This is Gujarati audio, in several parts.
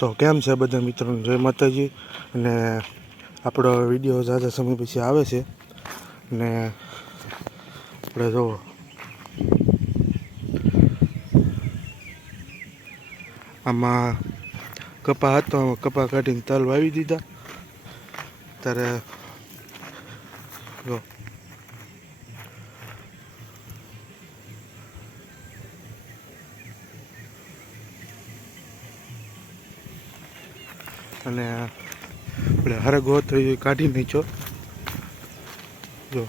તો કેમ છે બધા મિત્રોને જય માતાજી। અને આપણો વિડીયો ઝાઝા સમય પછી આવે છે ને આપણે જો આમાં કપા હતો, કપા કાઢીને તલ વાવી દીધા। ત્યારે જો અને આપણે હરગો હતો એ કાઢી નાખ્યો। જો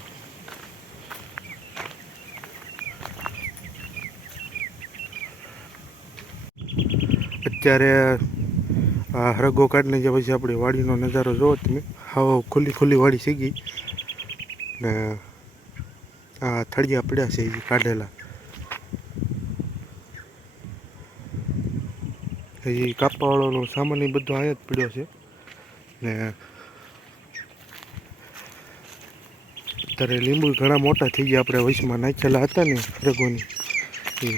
અત્યારે આ હરગો કાઢી નાખ્યા પછી આપણી વાડીનો નજારો જોવો તમે। હાવ ખુલ્લી ખુલ્લી વાડી થઈ ગઈ ને આ થળિયા પડ્યા છે એ કાઢેલા। એ કાપવાવાળાનો સામાન એ બધો અહીંયા જ પડ્યો છે ને અત્યારે લીંબુ ઘણા મોટા થઈ ગયા, આપણે વચમાં નાખેલા હતા ને હરગોની એ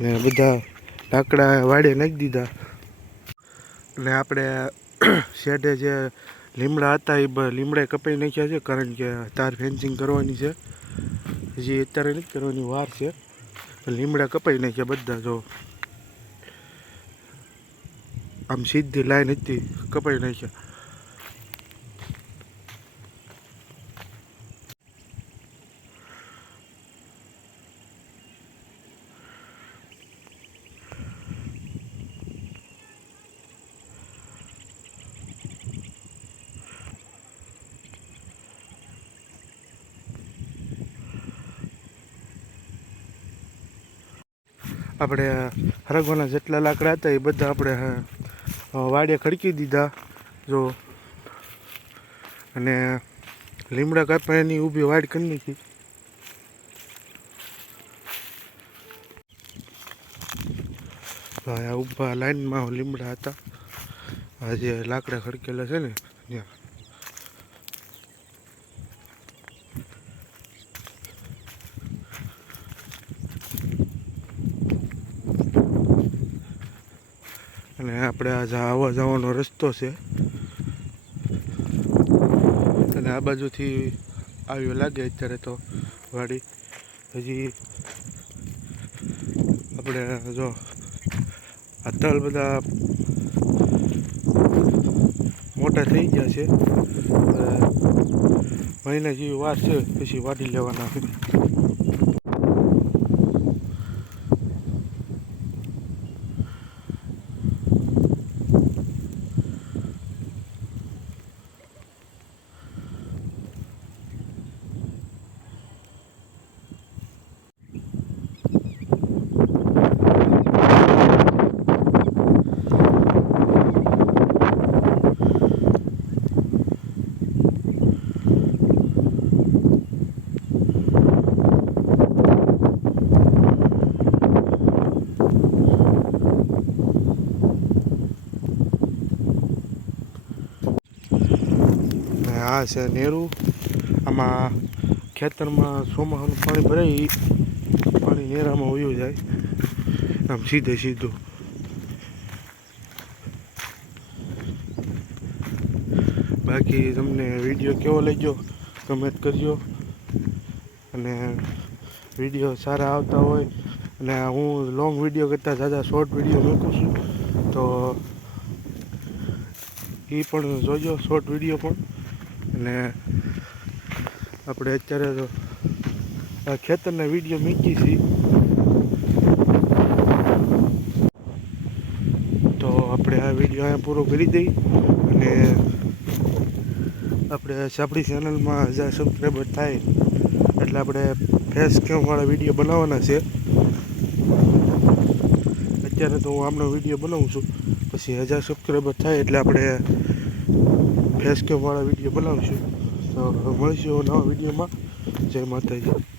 ને બધા લાકડા વાડે નાખી દીધા। ને આપણે શેઢે જે લીમડા હતા એ લીમડા કપાઈ નાખ્યા છે, કારણ કે તાર ફેન્સિંગ કરવાની છે, હજી અત્યારે નથી કરવાની વાર છે। લીમડા કપાઈ નાખ્યા બધા, જો આમ સીધી લાઈન હતી કપાઈ નાખ્યા। આપણે હરગવાના જેટલા લાકડા હતા એ બધા આપણે વાડીએ ખડકી દીધા જો, અને લીમડા કાપા એની ઊભી વાડ કરી નાખી। આ ઊભા લાઈનમાં લીમડા હતા, આ જે લાકડા ખડકેલા છે ને ત્યાં। અને આપણે આ આવવા જવાનો રસ્તો છે, અને આ બાજુથી આવ્યો લાગે અત્યારે તો વાડી। હજી આપણે જો આ તલ બધા મોટા થઈ ગયા છે, મહિના જેવી વાર છે પછી વાડી લેવાના છે। આ છે નેરું, આમાં ખેતરમાં ચોમાસાનું પાણી ભરાય પાણી નેરામાં વયું જાય આમ સીધે સીધું। બાકી તમને વિડીયો કેવો લાગ્યો કમેન્ટ કરજો, અને વિડીયો સારા આવતા હોય અને હું લોંગ વિડીયો કરતાં ઝાઝા શોર્ટ વિડીયો મૂકું છું, તો એ પણ જોજો શોર્ટ વિડીયો પણ। અને આપણે અત્યારે તો આ ખેતરના વિડીયો મૂકી છીએ, તો આપણે આ વિડીયો અહીંયા પૂરો કરી દઈ। અને આપણે આપણી ચેનલમાં 1000 સબસ્ક્રાઈબર થાય એટલે આપણે ફેસ કેમવાળા વિડીયો બનાવવાના છે। અત્યારે તો હું આમનો વિડીયો બનાવું છું, પછી 1000 સબસ્ક્રાઈબર થાય એટલે આપણે ફેસ કેમવાળા વિડીયો બનાવીશું। તો મળીશું નવા વિડીયોમાં। જય માતાજી।